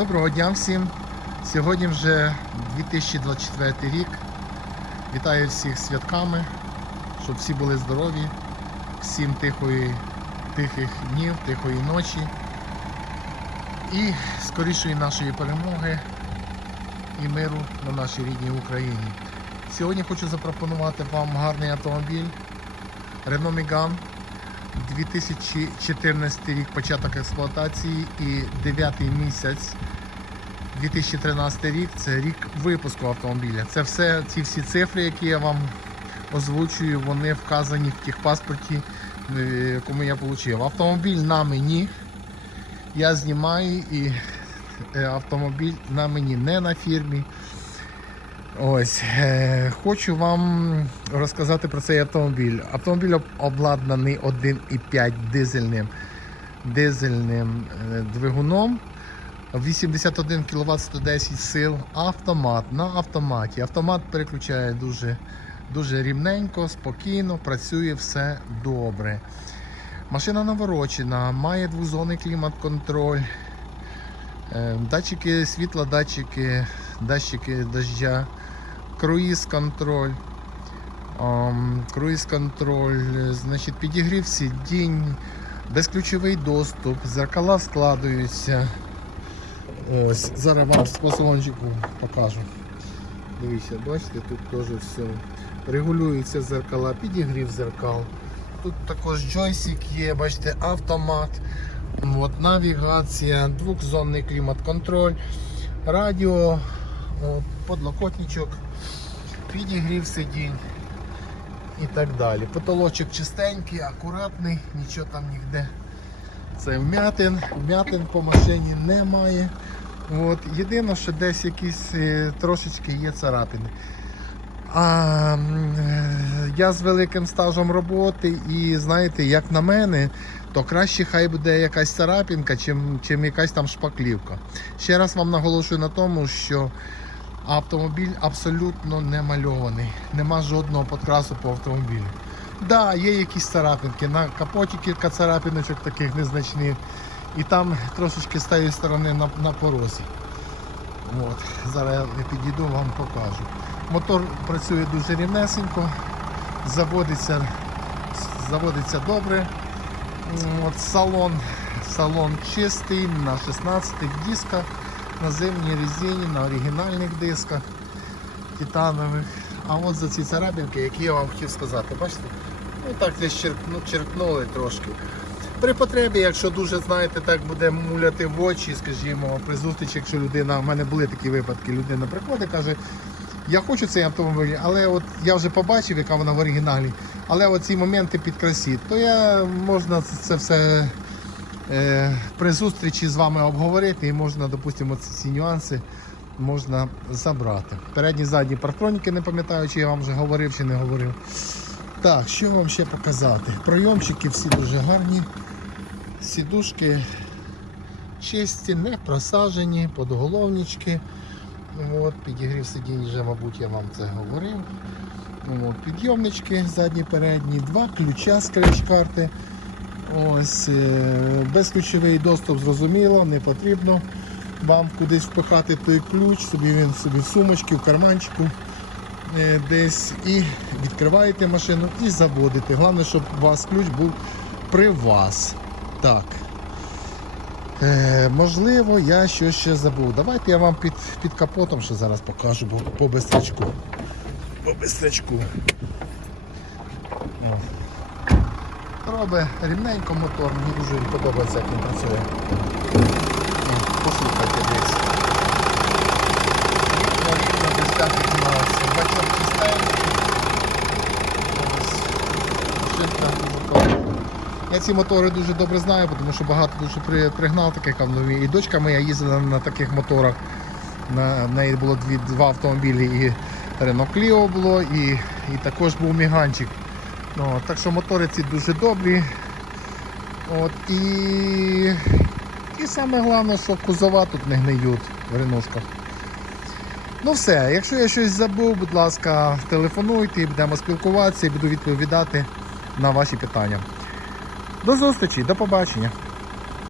Доброго дня всім. Сьогодні вже 2024 рік. Вітаю всіх святками, щоб всі були здорові, всім тихої, тихих днів, тихої ночі і скорішої нашої перемоги і миру на нашій рідній Україні. Сьогодні хочу запропонувати вам гарний автомобіль Renault Megane 2014 рік початок експлуатації і 9 місяць 2013 рік це рік випуску автомобіля. Це все, ці всі цифри, які я вам озвучую, вони вказані в техпаспорті, е, якому я отримав. Автомобіль на мені. Я знімаю і е, автомобіль на мені, не на фірмі. Ось, е, хочу вам розказати про цей автомобіль. Автомобіль обладнаний 1,5 дизельним, дизельним е, двигуном. 81 кВт 110 сил, автомат на автоматі. Автомат переключає дуже, дуже рівненько, спокійно, працює все добре. Машина наворочена, має двозонний клімат-контроль, е, датчики світла, датчики, датчики дождя, круїз-контроль. ем, Круїз-контроль, е, значить, підігрів сидінь, безключовий доступ, зеркала складуються. Ось, зараз вам по салончику покажу. Дивіться, бачите, тут теж все. Регулюються зеркала, підігрів зеркал. Тут також джойстик є, бачите, автомат, от, навігація, двохзонний клімат-контроль, радіо, от, подлокотничок, підігрів сидінь і так далі. Потолочок чистенький, акуратний, нічого там ніде. Це вмятин, вмятин по машині немає. От. Єдине, що десь якісь е, трошечки є царапини. А, е, я з великим стажем роботи, і знаєте, як на мене, то краще хай буде якась царапінка, чим, чим якась там шпаклівка. Ще раз вам наголошую на тому, що автомобіль абсолютно не мальований. Нема жодного подкрасу по автомобілю. Да, є якісь царапинки. На капоті кілька царапиночок таких незначних. І там трошечки з тієї сторони на, на порозі. От. Зараз я підійду, вам покажу. Мотор працює дуже рівнесенько, заводиться, заводиться добре. От салон, салон чистий на 16 дисках, на зимній резині, на оригінальних дисках титанових. А от за ці царапинки, які я вам хотів сказати, бачите? Ну так десь черкну, черкнули трошки. При потребі, якщо дуже знаєте, так буде муляти в очі, скажімо, при зустрічі, якщо людина, в мене були такі випадки, людина приходить, каже, я хочу цей автомобіль, але от я вже побачив, яка вона в оригіналі, але оці моменти підкрасіть, то я можна це все при зустрічі з вами обговорити і можна, допустимо, ці, нюанси можна забрати. Передні задні парктроніки, не пам'ятаю, чи я вам вже говорив чи не говорив. Так, що вам ще показати? Пройомчики всі дуже гарні. Сідушки чисті, не просажені, подголовнички. От, підігрів сидінь вже, мабуть, я вам це говорив. От, підйомнички задні, передні, два ключа з креш-карти. Ось, е, безключовий доступ зрозуміло, не потрібно вам кудись впихати той ключ, собі він собі в сумочці, в карманчику е, десь і відкриваєте машину і заводите. Головне, щоб у вас ключ був при вас. Так. Е, можливо, я щось ще забув. Давайте я вам під, під капотом ще зараз покажу по, бистрячку. По бистрячку. О. Робить рівненько мотор, мені дуже подобається, як він працює. Послухайте десь. Я ці мотори дуже добре знаю, тому що багато дуже пригнав таких автомобілів. І дочка моя їздила на таких моторах. На неї було дві, два автомобілі. І Renault Clio було, і, і також був Міганчик. Ну, так що мотори ці дуже добрі. От, і, і саме головне, що кузова тут не гниють в ринушках. Ну все, якщо я щось забув, будь ласка, телефонуйте, будемо спілкуватися і буду відповідати на ваші питання. До зустрічі, до побачення.